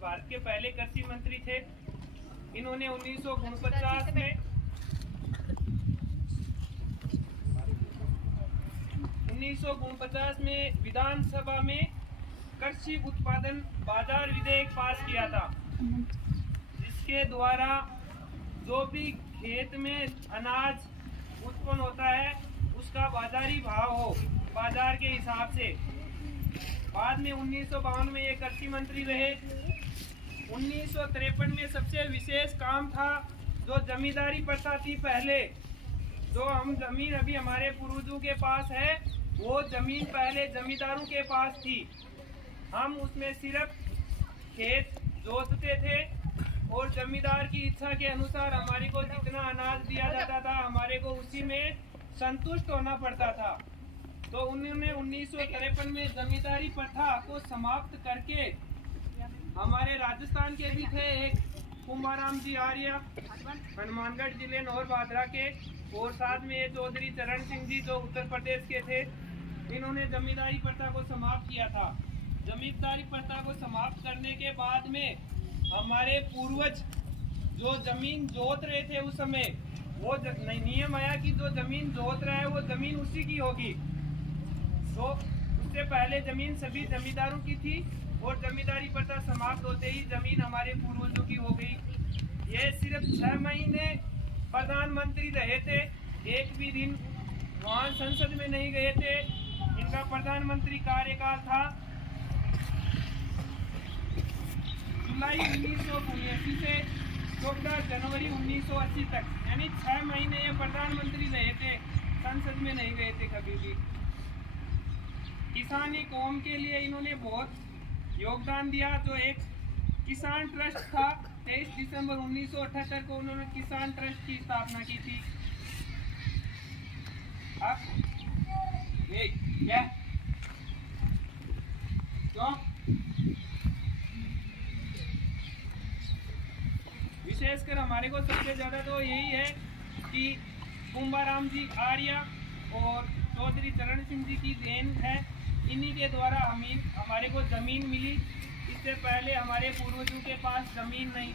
भारत के पहले कृषि मंत्री थे। इन्होंने 1949 में विधानसभा में कृषि उत्पादन बाजार विधेयक पास किया था, जिसके द्वारा जो भी खेत में अनाज उत्पन्न होता है उसका बाजारी भाव हो, बाजार के हिसाब से। बाद में 1952 में ये कृषि मंत्री रहे। 1953 में सबसे विशेष काम था जो जमींदारी प्रथा थी पहले, जो हम जमीन अभी हमारे पूर्वजों के पास है, वो जमीन पहले जमींदारों के पास थी। हम उसमें सिर्फ खेत जोतते थे और जमींदार की इच्छा के अनुसार हमारे को जितना अनाज दिया जाता था हमारे को उसी में संतुष्ट होना पड़ता था। तो उन्होंने 1953 में जमींदारी प्रथा को समाप्त करके, हमारे राजस्थान के भी थे एक कुंभाराम जी आर्य, हनुमानगढ़ जिले नौर भादरा के, और साथ में चौधरी चरण सिंह जी जो उत्तर प्रदेश के थे। इन्होंने जमींदारी प्रथा को समाप्त किया था। जमींदारी प्रथा को समाप्त करने के बाद में हमारे पूर्वज जो जमीन जोत रहे थे उस समय, वो नियम आया कि जो जमीन जोत रहा है वो जमीन उसी की होगी। तो उससे पहले जमीन सभी जमींदारों की थी और जमींदारी प्रथा समाप्त होते ही जमीन हमारे पूर्वजों की हो गई। ये सिर्फ 6 महीने प्रधानमंत्री रहे थे, एक भी दिन वहाँ संसद में नहीं गए थे। इनका प्रधानमंत्री कार्यकाल था जुलाई 1979 से 14 जनवरी 1980 तक, यानी 6 महीने ये प्रधानमंत्री रहे थे, संसद में नहीं गए थे कभी भी। किसानी कौम के लिए इन्होंने बहुत योगदान दिया। जो एक किसान ट्रस्ट था, 23 दिसंबर 1978 को उन्होंने किसान ट्रस्ट की स्थापना की थी। अब ये क्या क्यों विशेषकर हमारे को सबसे ज़्यादा तो यही है कि कुंभाराम जी आर्य और चौधरी चरण सिंह जी की देन है। इन्हीं के द्वारा हमारे को ज़मीन मिली। इससे पहले हमारे पूर्वजों के पास ज़मीन नहीं